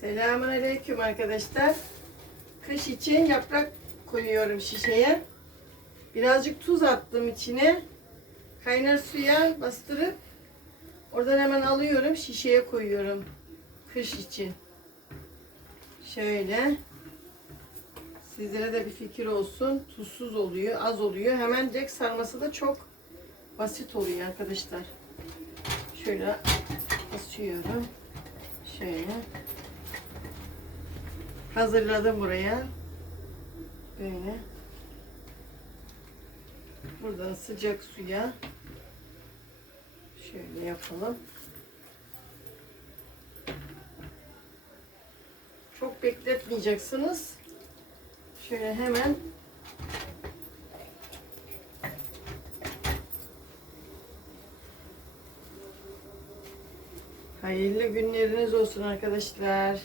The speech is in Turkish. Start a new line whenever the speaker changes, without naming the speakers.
Selamünaleyküm arkadaşlar. Kış için yaprak koyuyorum şişeye. Birazcık tuz attım içine. Kaynar suya bastırıp oradan hemen alıyorum şişeye koyuyorum. Kış için. Şöyle. Sizlere de bir fikir olsun. Tuzsuz oluyor, az oluyor. Hemen direkt sarması da çok basit oluyor arkadaşlar. Şöyle basıyorum. Şöyle. Hazırladım buraya. Böyle. Buradan sıcak suya şöyle yapalım. Çok bekletmeyeceksiniz. Şöyle hemen Hayırlı günleriniz olsun arkadaşlar.